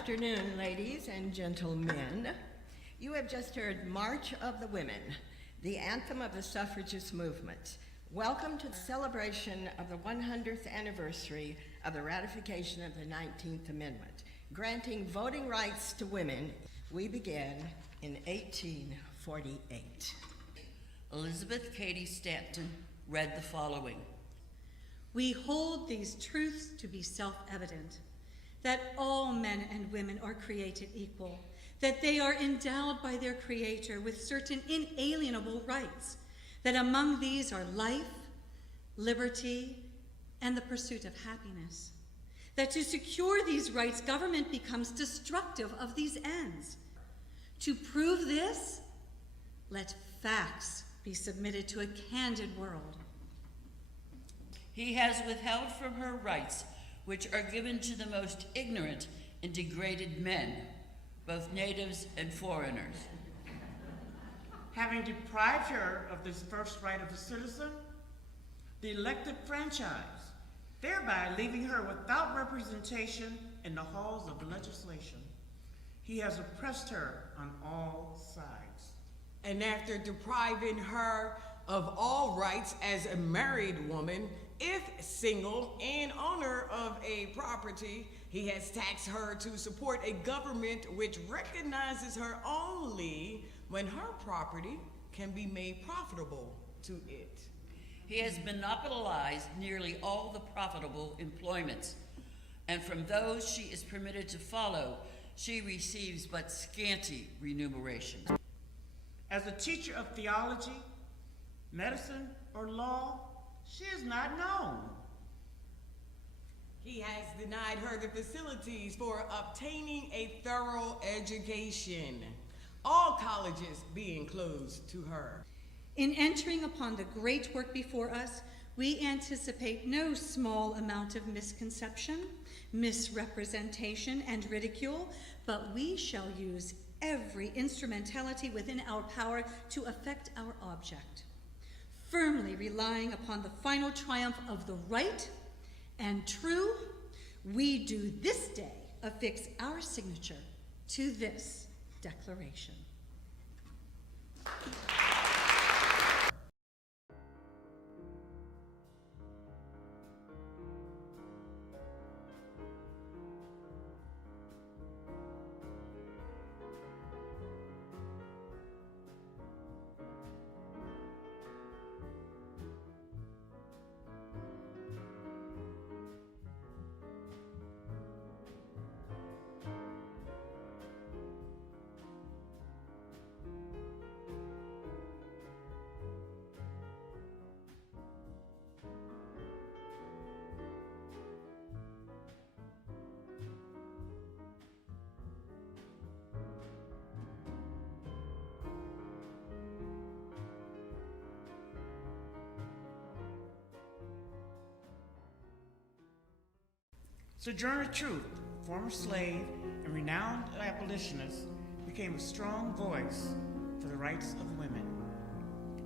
afternoon, ladies and gentlemen. You have just heard March of the Women, the anthem of the suffragist movement. Welcome to the celebration of the 100th anniversary of the ratification of the 19th Amendment, granting voting rights to women. We began in 1848. Elizabeth Cady Stanton read the following. We hold these truths to be self-evident, that all men and women are created equal, that they are endowed by their Creator with certain inalienable rights, that among these are life, liberty, and the pursuit of happiness, that to secure these rights, government becomes destructive of these ends. To prove this, let facts be submitted to a candid world. He has withheld from her rights which are given to the most ignorant and degraded men, both natives and foreigners. Having deprived her of this first right of a citizen, the elective franchise, thereby leaving her without representation in the halls of legislation. He has oppressed her on all sides. And after depriving her of all rights as a married woman, if single and owner of a property, he has taxed her to support a government which recognizes her only when her property can be made profitable to it. He has monopolized nearly all the profitable employments, and from those she is permitted to follow, she receives but scanty remuneration. As a teacher of theology, medicine, or law, she is not known. He has denied her the facilities for obtaining a thorough education, all colleges being closed to her. In entering upon the great work before us, we anticipate no small amount of misconception, misrepresentation, and ridicule, but we shall use every instrumentality within our power to effect our object, firmly relying upon the final triumph of the right and true. We do this day affix our signature to this declaration. Sojourner Truth, former slave and renowned abolitionist, became a strong voice for the rights of women.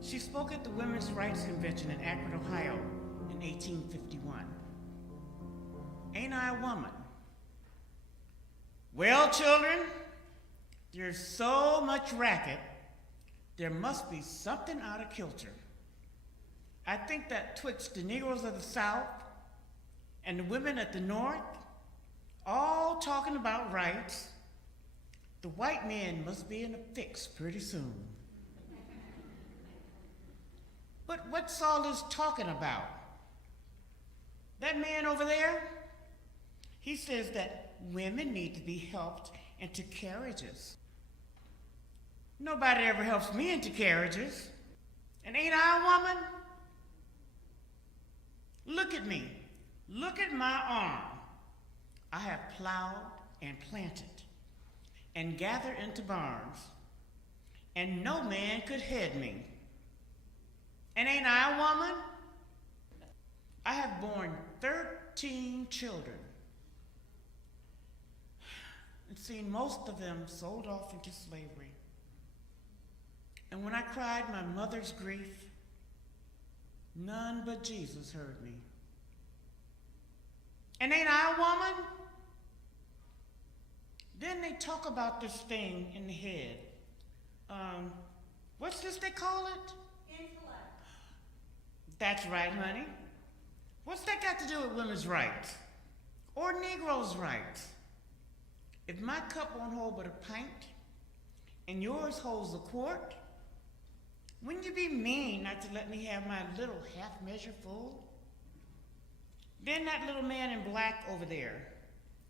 She spoke at the Women's Rights Convention in Akron, Ohio in 1851. Ain't I a woman? Well, children, there's so much racket, there must be something out of kilter. I think that twixt the Negroes of the South and the women at the North, all talking about rights, the white men must be in a fix pretty soon. But what's all this talking about? That man over there, he says that women need to be helped into carriages. Nobody ever helps me into carriages. And ain't I a woman? Look at me. Look at my arm. I have plowed and planted and gathered into barns, and no man could head me. And ain't I a woman? I have borne 13 children and seen most of them sold off into slavery. And when I cried my mother's grief, none but Jesus heard me. And ain't I a woman? Then they talk about this thing in the head. What's this they call it? Intellect. That's right, honey. What's that got to do with women's rights? Or Negroes' rights? If my cup won't hold but a pint, and yours holds a quart, wouldn't you be mean not to let me have my little half measure full? Then that little man in black over there,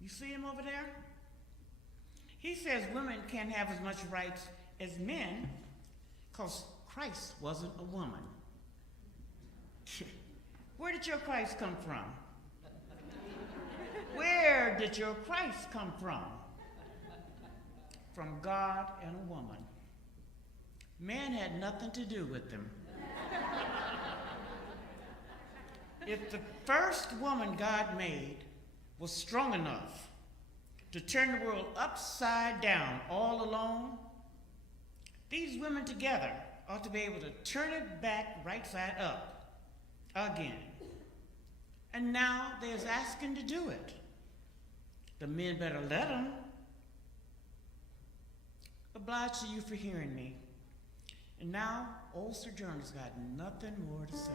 you see him over there? He says women can't have as much rights as men because Christ wasn't a woman. Where did your Christ come from? Where did your Christ come from? From God and a woman. Man had nothing to do with them. If the first woman God made was strong enough to turn the world upside down all alone, these women together ought to be able to turn it back right side up again. And now they're asking to do it. The men better let them. Obliged to you for hearing me. And now, old Sojourner's got nothing more to say.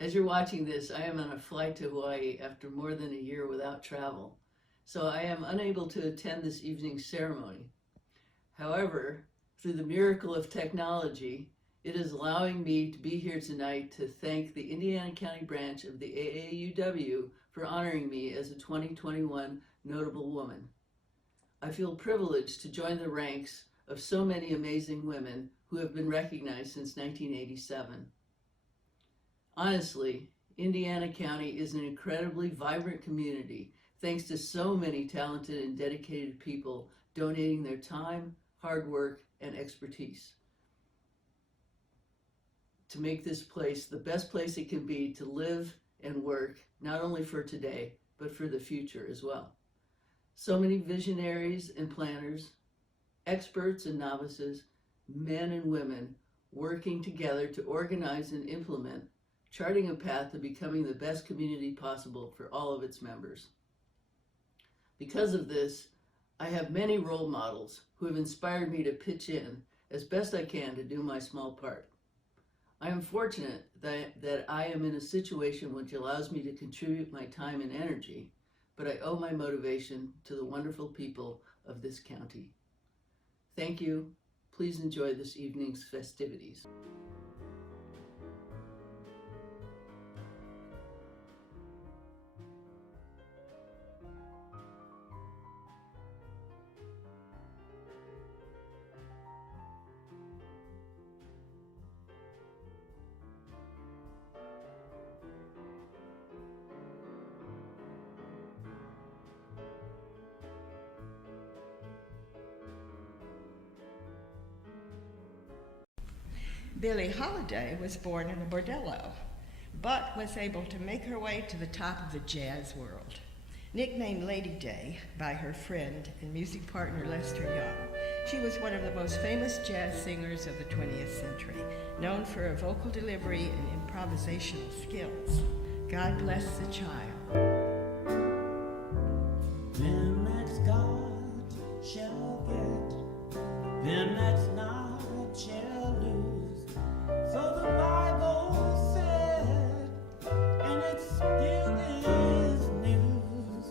As you're watching this, I am on a flight to Hawaii after more than a year without travel, so I am unable to attend this evening's ceremony. However, through the miracle of technology, it is allowing me to be here tonight to thank the Indiana County Branch of the AAUW for honoring me as a 2021 Notable Woman. I feel privileged to join the ranks of so many amazing women who have been recognized since 1987. Honestly, Indiana County is an incredibly vibrant community thanks to so many talented and dedicated people donating their time, hard work, and expertise to make this place the best place it can be to live and work, not only for today, but for the future as well. So many visionaries and planners, experts and novices, men and women working together to organize and implement, charting a path to becoming the best community possible for all of its members. Because of this, I have many role models who have inspired me to pitch in as best I can to do my small part. I am fortunate that I am in a situation which allows me to contribute my time and energy, but I owe my motivation to the wonderful people of this county. Thank you. Please enjoy this evening's festivities. Billie Holiday was born in a bordello, but was able to make her way to the top of the jazz world. Nicknamed Lady Day by her friend and music partner Lester Young, she was one of the most famous jazz singers of the 20th century, known for her vocal delivery and improvisational skills. God bless the child. Them that's got shall get, them that's not shall lose. So the Bible said, and it still is news.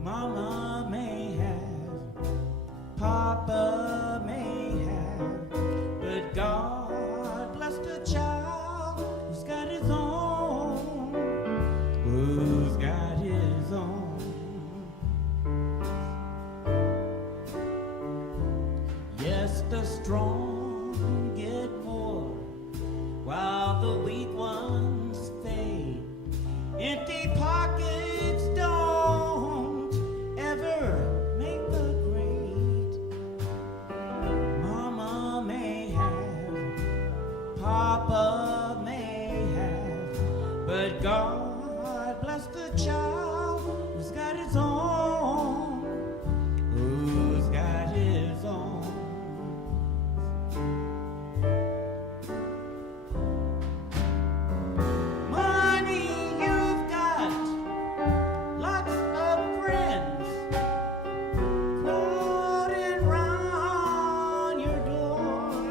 Mama may have, Papa may have, but God bless the child who's got his own, who's got his own. Yes, the strong get more, the weak ones fade. Empty pockets don't ever make the grade. Mama may have, Papa may have, but God bless the child who's got his own, who's got his own. Money you've got, lots of friends floating round your door.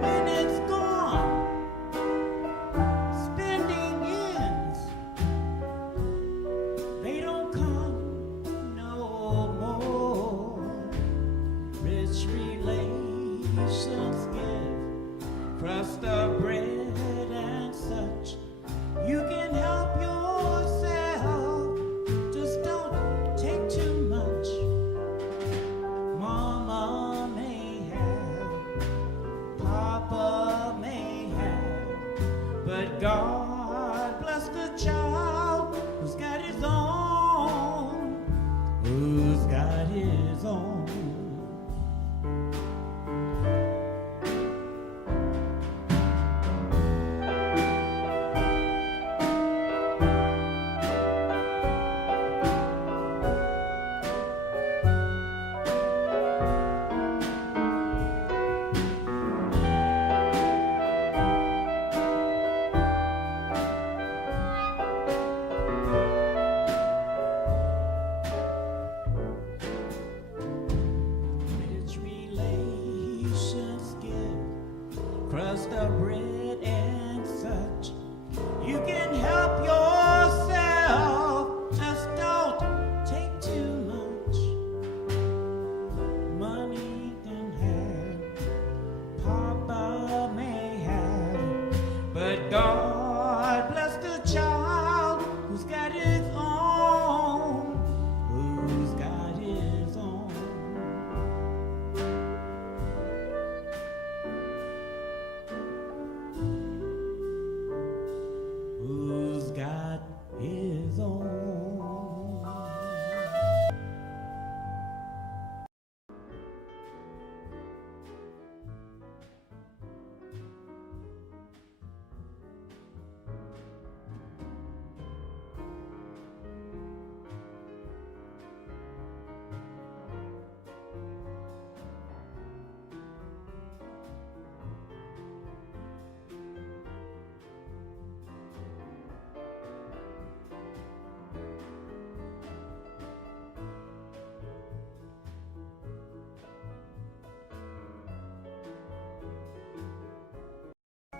When it's gone, spending ends, they don't come no more. Rich relations give crust of bread and such. You can help yourself, just don't take too much. Mama may have, Papa may have, but God bless the child who's got his own, who's got his own. Rich relations give crust of bread and such. You can help yourself, just don't take too much. Money can have, Papa may have, but God bless the child who's got his own, who's got his own. Who's got his own.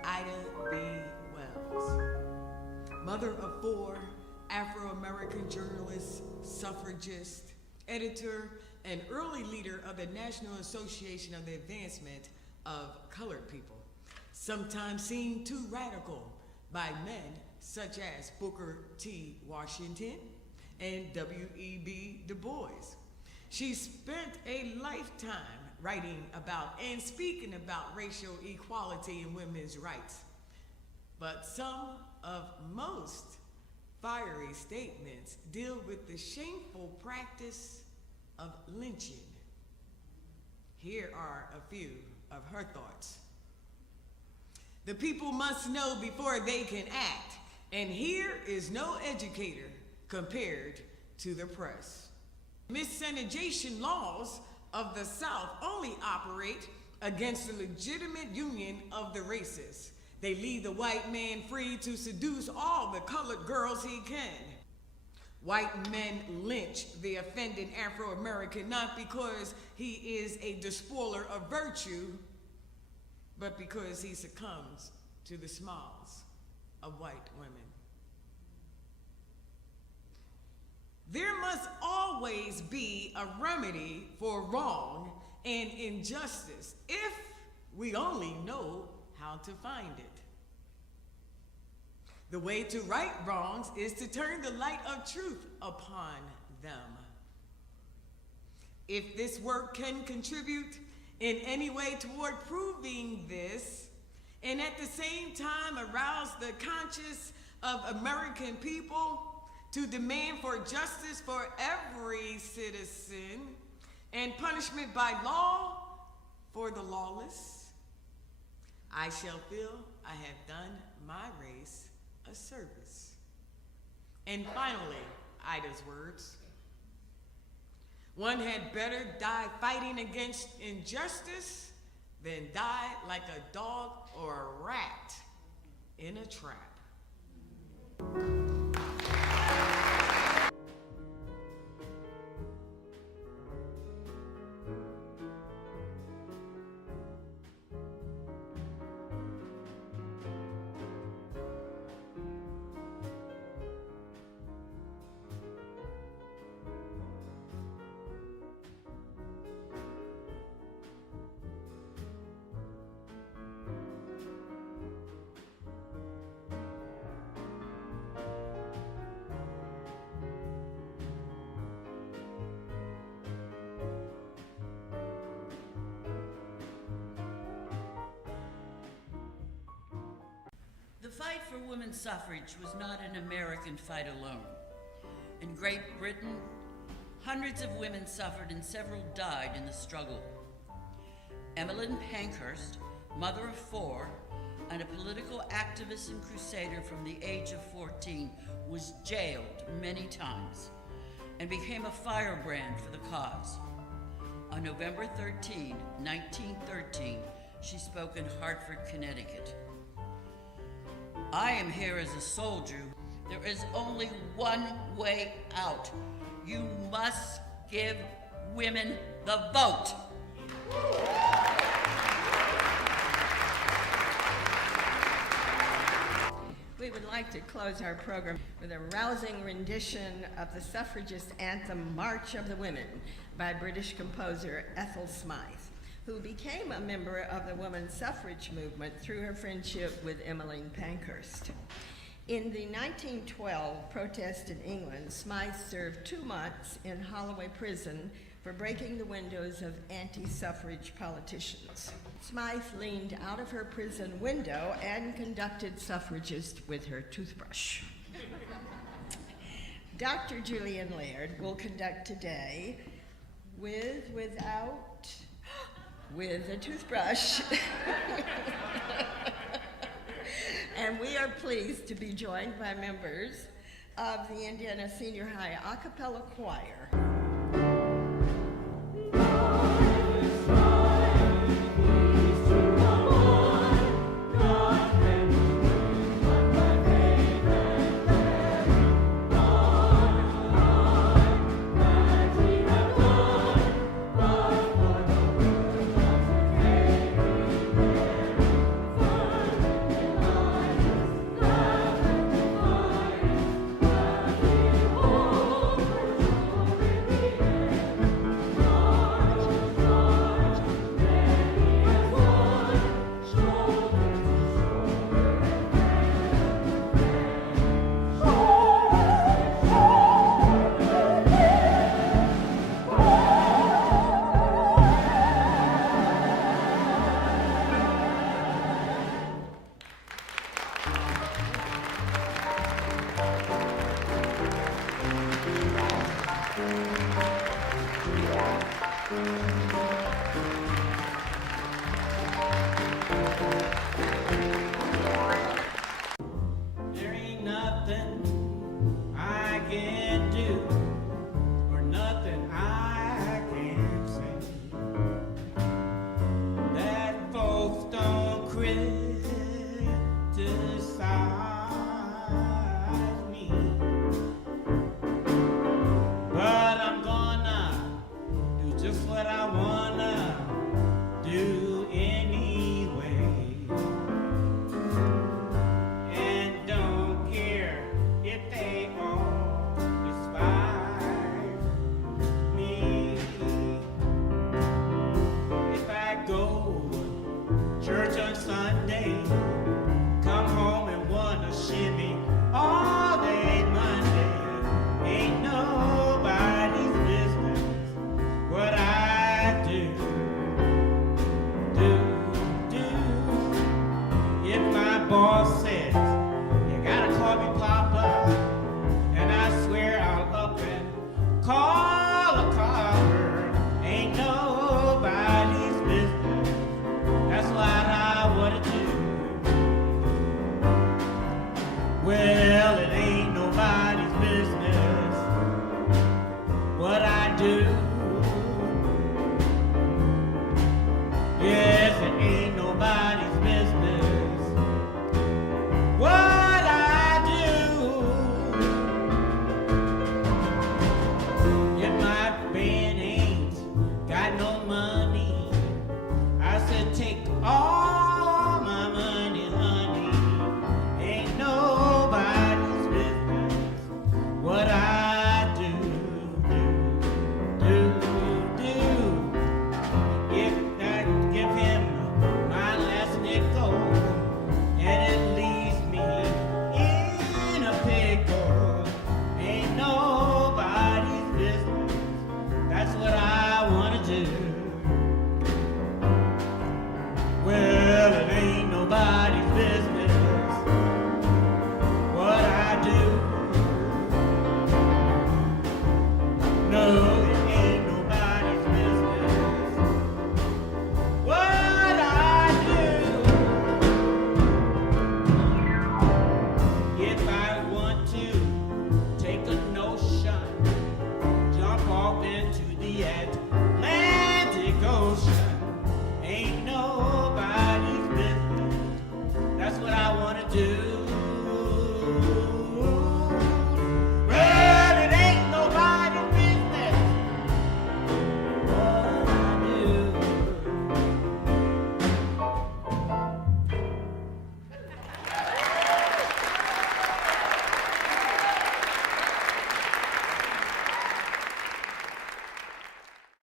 Ida B. Wells, mother of four, Afro-American journalist, suffragist, editor, and early leader of the National Association of the Advancement of Colored People, sometimes seen too radical by men such as Booker T. Washington and W.E.B. Du Bois. She spent a lifetime writing about and speaking about racial equality and women's rights. But some of most fiery statements deal with the shameful practice of lynching. Here are a few of her thoughts. The people must know before they can act, and here is no educator compared to the press. Miscegenation laws of the South only operate against the legitimate union of the races. They leave the white man free to seduce all the colored girls he can. White men lynch the offended Afro-American not because he is a despoiler of virtue, but because he succumbs to the smiles of white women. There must always be a remedy for wrong and injustice if we only know how to find it. The way to right wrongs is to turn the light of truth upon them. If this work can contribute in any way toward proving this, and at the same time arouse the conscience of American people to demand for justice for every citizen and punishment by law for the lawless, I shall feel I have done my race a service. And finally, Ida's words, one had better die fighting against injustice than die like a dog or a rat in a trap. The fight for women's suffrage was not an American fight alone. In Great Britain, hundreds of women suffered and several died in the struggle. Emmeline Pankhurst, mother of 4, and a political activist and crusader from the age of 14, was jailed many times and became a firebrand for the cause. On November 13, 1913, she spoke in Hartford, Connecticut. I am here as a soldier. There is only one way out. You must give women the vote. We would like to close our program with a rousing rendition of the suffragist anthem, March of the Women, by British composer Ethel Smythe, who became a member of the women's suffrage movement through her friendship with Emmeline Pankhurst. In the 1912 protest in England, Smythe served 2 months in Holloway Prison for breaking the windows of anti-suffrage politicians. Smythe leaned out of her prison window and conducted suffragists with her toothbrush. Dr. Julian Laird will conduct today with a toothbrush. And we are pleased to be joined by members of the Indiana Senior High a cappella choir. There ain't nothing I can do.